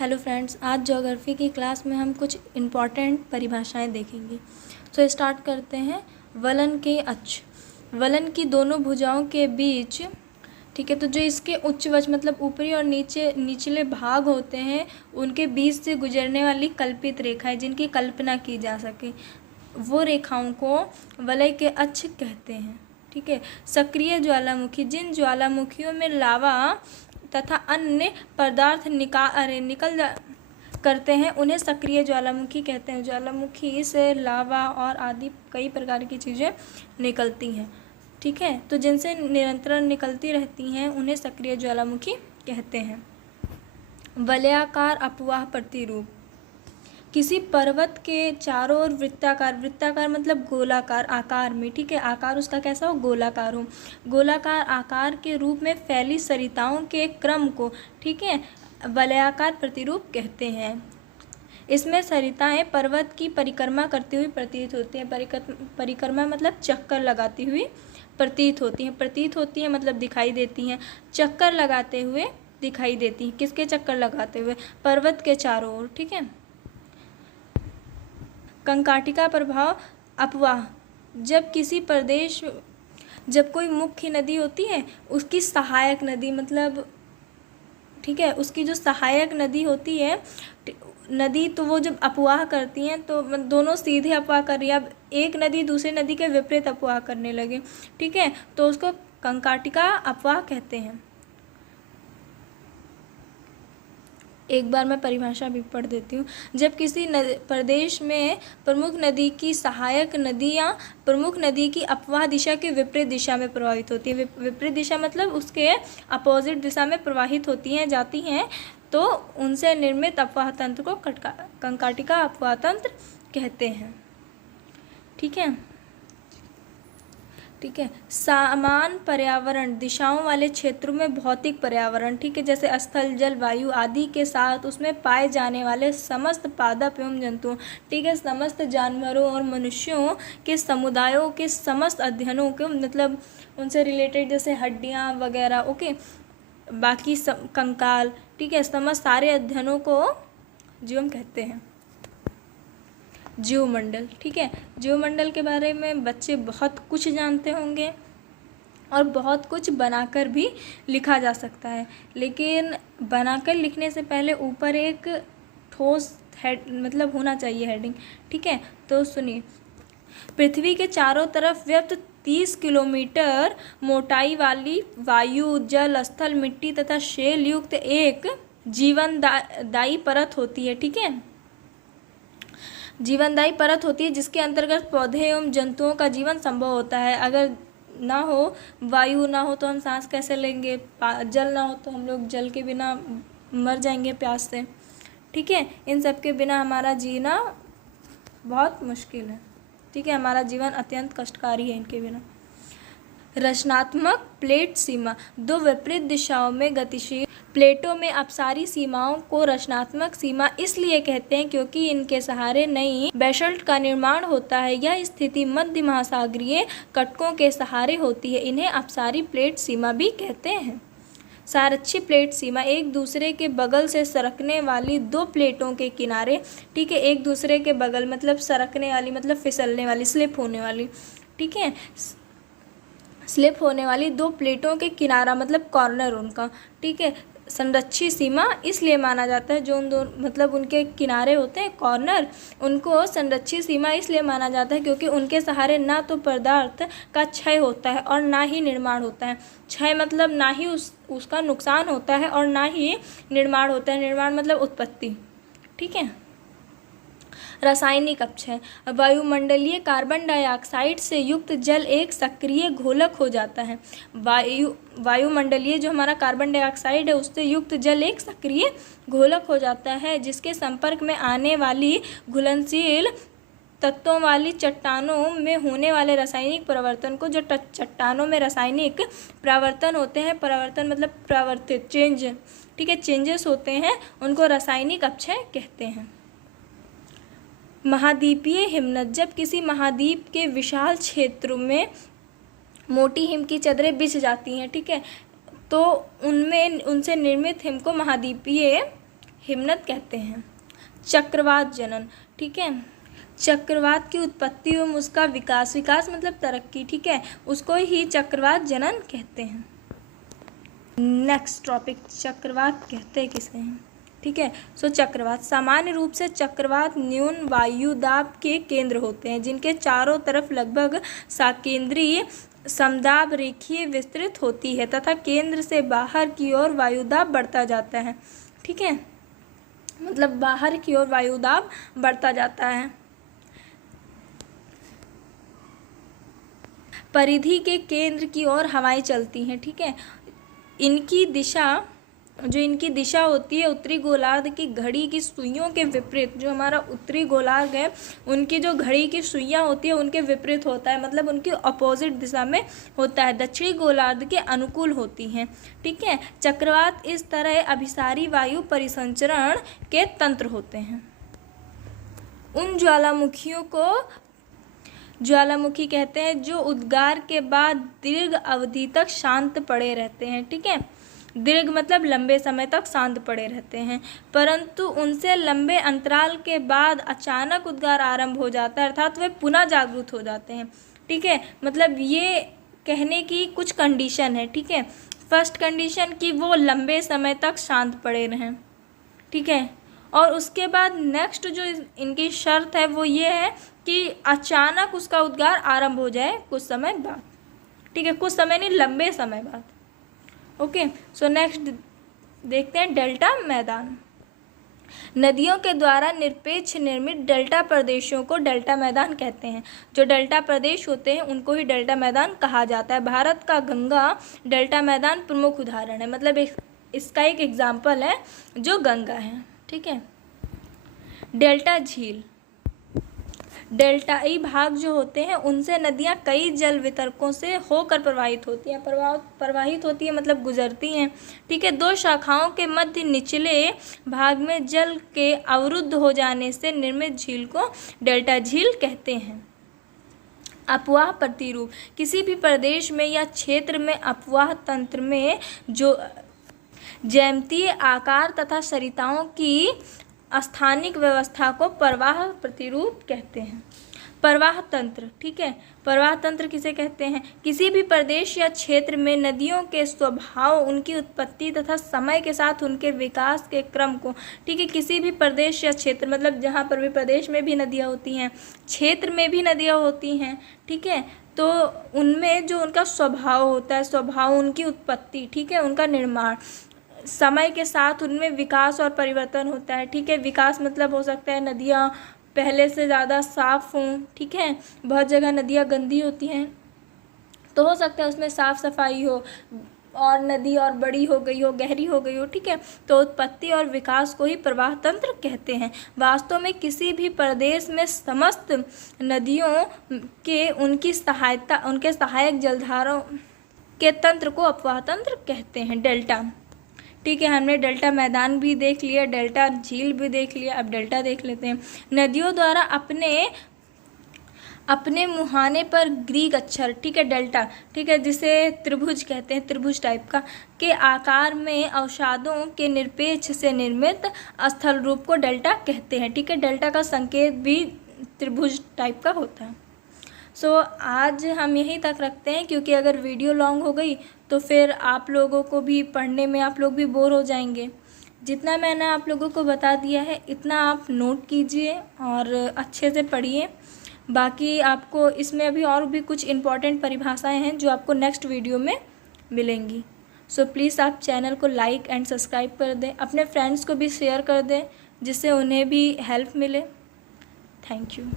Hello friends, आज geography की class में हम कुछ इम्पॉर्टेंट परिभाषाएं देखेंगे। तो स्टार्ट करते हैं। वलन के अक्ष, वलन की दोनों भुजाओं के बीच, ठीक है, तो जो इसके उच्चवक्ष मतलब ऊपरी और निचले भाग होते हैं उनके बीच से गुजरने वाली कल्पित रेखाएं जिनकी कल्पना की जा सके, वो रेखाओं को वलय के अक्ष कहते हैं। ठीक है। सक्रिय ज्वालामुखी, जिन ज्वालामुखियों में लावा तथा अन्य पदार्थ निकल करते हैं उन्हें सक्रिय ज्वालामुखी कहते हैं। ज्वालामुखी से लावा और आदि कई प्रकार की चीज़ें निकलती हैं। ठीक है, तो जिनसे निरंतर निकलती रहती हैं उन्हें सक्रिय ज्वालामुखी कहते हैं। वलयाकार अपवाह प्रतिरूप, किसी पर्वत के चारों ओर वृत्ताकार, वृत्ताकार मतलब गोलाकार आकार में, ठीक है, आकार उसका कैसा हो, गोलाकार हो, गोलाकार आकार के रूप में फैली सरिताओं के क्रम को, ठीक है, वलयाकार प्रतिरूप कहते हैं। इसमें सरिताएं पर्वत की परिक्रमा करती हुई प्रतीत होती हैं। परिक्रमा मतलब चक्कर लगाती हुई प्रतीत होती हैं मतलब दिखाई देती हैं। चक्कर लगाते हुए दिखाई देती हैं। किसके चक्कर लगाते हुए? पर्वत के चारों ओर। ठीक है। कंकाटिका प्रभाव अपवाह, जब कोई मुख्य नदी होती है उसकी सहायक नदी मतलब, ठीक है, उसकी जो सहायक नदी होती है नदी, तो वो जब अपवाह करती हैं तो दोनों सीधे अपवाह कर रही है, अब एक नदी दूसरी नदी के विपरीत अपवाह करने लगे, ठीक है, तो उसको कंकाटिका अपवाह कहते हैं। एक बार मैं परिभाषा भी पढ़ देती हूँ। जब किसी प्रदेश में प्रमुख नदी की सहायक नदियाँ प्रमुख नदी की अपवाह दिशा के विपरीत दिशा में प्रवाहित होती है, विपरीत दिशा मतलब उसके अपोजिट दिशा में प्रवाहित होती हैं जाती हैं, तो उनसे निर्मित अपवाह तंत्र को कंकाटिका अपवाह तंत्र कहते हैं। ठीक है। ठीक है। समान पर्यावरण दिशाओं वाले क्षेत्रों में भौतिक पर्यावरण, ठीक है, जैसे स्थल, जल, वायु आदि के साथ उसमें पाए जाने वाले समस्त पादप एवं जंतुओं, ठीक है, समस्त जानवरों और मनुष्यों के समुदायों के समस्त अध्ययनों के मतलब उनसे रिलेटेड जैसे हड्डियाँ वगैरह, ओके, बाकी कंकाल, ठीक है, समस्त सारे अध्ययनों को जीवम कहते हैं। जीवमंडल, ठीक है, जीवमंडल के बारे में बच्चे बहुत कुछ जानते होंगे और बहुत कुछ बनाकर भी लिखा जा सकता है, लेकिन बनाकर लिखने से पहले ऊपर एक ठोस हेड मतलब होना चाहिए हेडिंग। ठीक है, तो सुनिए। पृथ्वी के चारों तरफ व्याप्त 30 किलोमीटर मोटाई वाली वायु, जल, स्थल, मिट्टी तथा शेल युक्त एक जीवनदायी परत होती है। ठीक है, जीवनदायी परत होती है जिसके अंतर्गत पौधे एवं जंतुओं का जीवन संभव होता है। अगर ना हो, वायु ना हो तो हम सांस कैसे लेंगे, जल ना हो तो हम लोग जल के बिना मर जाएंगे प्यास से। ठीक है, इन सब के बिना हमारा जीना बहुत मुश्किल है। ठीक है, हमारा जीवन अत्यंत कष्टकारी है इनके बिना। रचनात्मक प्लेट सीमा, दो विपरीत दिशाओं में गतिशील प्लेटों में अपसारी सीमाओं को रचनात्मक सीमा इसलिए कहते हैं क्योंकि इनके सहारे नई बेसल्ट का निर्माण होता है। यह स्थिति मध्य महासागरीय कटकों के सहारे होती है। इन्हें अपसारी प्लेट सीमा भी कहते हैं। सारच्छी प्लेट सीमा, एक दूसरे के बगल से सरकने वाली दो प्लेटों के किनारे, ठीक है, एक दूसरे के बगल मतलब सरकने वाली मतलब फिसलने वाली, स्लिप होने वाली, ठीक है, स्लिप होने वाली दो प्लेटों के किनारा मतलब कॉर्नर उनका, ठीक है, संरक्षी सीमा इसलिए माना जाता है, जो उन दो मतलब उनके किनारे होते हैं कॉर्नर, उनको संरक्षी सीमा इसलिए माना जाता है क्योंकि उनके सहारे ना तो पदार्थ का क्षय होता है और ना ही निर्माण होता है। क्षय मतलब ना ही उसका नुकसान होता है और ना ही निर्माण होता है। निर्माण मतलब उत्पत्ति। ठीक है। रासायनिक अपक्षय, वायुमंडलीय कार्बन डाइऑक्साइड से युक्त जल एक सक्रिय घोलक हो जाता है। वायुमंडलीय जो हमारा कार्बन डाइऑक्साइड है उससे युक्त जल एक सक्रिय घोलक हो जाता है, जिसके संपर्क में आने वाली घुलनशील तत्वों वाली चट्टानों में होने वाले रासायनिक परिवर्तन को, जो चट्टानों में रासायनिक परिवर्तन होते हैं, परिवर्तन मतलब परिवर्तित चेंज, ठीक है, चेंजेस होते हैं, उनको रासायनिक अपक्षय कहते हैं। महाद्वीपीय हिमनद, जब किसी महाद्वीप के विशाल क्षेत्र में मोटी हिम की चादरें बिछ जाती हैं, ठीक है, तो उनसे निर्मित हिम को महाद्वीपीय हिमनद कहते हैं। चक्रवात जनन, ठीक है, चक्रवात की उत्पत्ति एवं उसका विकास, विकास मतलब तरक्की, ठीक है, उसको ही चक्रवात जनन कहते हैं। नेक्स्ट टॉपिक, चक्रवात कहते किसे हैं, ठीक है। सो चक्रवात, सामान्य रूप से चक्रवात न्यून वायु दाब के केंद्र होते हैं जिनके चारों तरफ लगभग साकेंद्रीय समदाब रेखीय विस्तृत होती है तथा केंद्र से बाहर की ओर वायुदाब बढ़ता जाता है, ठीक है, मतलब बाहर की ओर वायुदाब बढ़ता जाता है। परिधि के केंद्र की ओर हवाएं चलती हैं, ठीक है। इनकी दिशा होती है उत्तरी गोलार्ध की घड़ी की सुइयों के विपरीत। जो हमारा उत्तरी गोलार्ध है उनकी जो घड़ी की सुइयां होती है उनके विपरीत होता है, मतलब उनकी अपोजिट दिशा में होता है, दक्षिणी गोलार्ध के अनुकूल होती हैं, ठीक है। चक्रवात इस तरह अभिसारी वायु परिसंचरण के तंत्र होते हैं। उन ज्वालामुखियों को ज्वालामुखी कहते हैं जो उद्गार के बाद दीर्घ अवधि तक शांत पड़े रहते हैं, ठीक है। दीर्घ मतलब लंबे समय तक शांत पड़े रहते हैं, परंतु उनसे लंबे अंतराल के बाद अचानक उद्गार आरंभ हो जाता है, अर्थात वे पुनः जागृत हो जाते हैं, ठीक है। मतलब ये कहने की कुछ कंडीशन है, ठीक है। फर्स्ट कंडीशन कि वो लंबे समय तक शांत पड़े रहें, ठीक है, और उसके बाद नेक्स्ट जो इनकी शर्त है वो ये है कि अचानक उसका उद्गार आरंभ हो जाए कुछ समय बाद, ठीक है, कुछ समय नहीं, लंबे समय बाद। ओके, सो नेक्स्ट देखते हैं डेल्टा मैदान। नदियों के द्वारा निरपेक्ष निर्मित डेल्टा प्रदेशों को डेल्टा मैदान कहते हैं। जो डेल्टा प्रदेश होते हैं उनको ही डेल्टा मैदान कहा जाता है। भारत का गंगा डेल्टा मैदान प्रमुख उदाहरण है, मतलब इसका एक एग्जाम्पल है जो गंगा है, ठीक है। डेल्टा झील, डेल्टाई भाग जो होते हैं उनसे नदियां कई जल वितरकों से होकर प्रवाहित होती हैं, प्रवाहित होती है मतलब गुजरती हैं, ठीक है। दो शाखाओं के मध्य निचले भाग में जल के अवरुद्ध हो जाने से निर्मित झील को डेल्टा झील कहते हैं। अपवाह प्रतिरूप, किसी भी प्रदेश में या क्षेत्र में अपवाह तंत्र में जो ज्यामितीय आकार तथा सरिताओं की स्थानिक व्यवस्था को प्रवाह प्रतिरूप कहते हैं। प्रवाह तंत्र, ठीक है, प्रवाह तंत्र किसे कहते हैं? किसी भी प्रदेश या क्षेत्र में नदियों के स्वभाव, उनकी उत्पत्ति तथा समय के साथ उनके विकास के क्रम को, ठीक है, किसी भी प्रदेश या क्षेत्र, मतलब जहाँ पर भी प्रदेश में भी नदियाँ होती हैं, क्षेत्र में भी नदियाँ होती हैं, ठीक है, तो उनमें जो उनका स्वभाव होता है, स्वभाव, उनकी उत्पत्ति, ठीक है, उनका निर्माण, समय के साथ उनमें विकास और परिवर्तन होता है, ठीक है। विकास मतलब हो सकता है नदियाँ पहले से ज़्यादा साफ़ हों, ठीक है, बहुत जगह नदियाँ गंदी होती हैं तो हो सकता है उसमें साफ़ सफाई हो और नदी और बड़ी हो गई हो, गहरी हो गई हो, ठीक है, तो उत्पत्ति और विकास को ही प्रवाह तंत्र कहते हैं। वास्तव में किसी भी प्रदेश में समस्त नदियों के उनकी सहायता, उनके सहायक जलधारों के तंत्र को अपवाह तंत्र कहते हैं। डेल्टा, ठीक है, हमने डेल्टा मैदान भी देख लिया, डेल्टा झील भी देख लिया, अब डेल्टा देख लेते हैं। नदियों द्वारा अपने मुहाने पर ग्रीक अक्षर, ठीक है, डेल्टा, ठीक है, जिसे त्रिभुज कहते हैं, त्रिभुज टाइप का, के आकार में अवसादों के निरपेक्ष से निर्मित स्थल रूप को डेल्टा कहते हैं, ठीक है। डेल्टा का संकेत भी त्रिभुज टाइप का होता है। सो आज हम यहीं तक रखते हैं, क्योंकि अगर वीडियो लॉन्ग हो गई तो फिर आप लोगों को भी पढ़ने में आप लोग भी बोर हो जाएंगे। जितना मैंने आप लोगों को बता दिया है इतना आप नोट कीजिए और अच्छे से पढ़िए। बाकी आपको इसमें अभी और भी कुछ इम्पॉर्टेंट परिभाषाएं हैं जो आपको नेक्स्ट वीडियो में मिलेंगी। सो प्लीज़ आप चैनल को लाइक एंड सब्सक्राइब कर दें, अपने फ्रेंड्स को भी शेयर कर दें जिससे उन्हें भी हेल्प मिले। Thank you.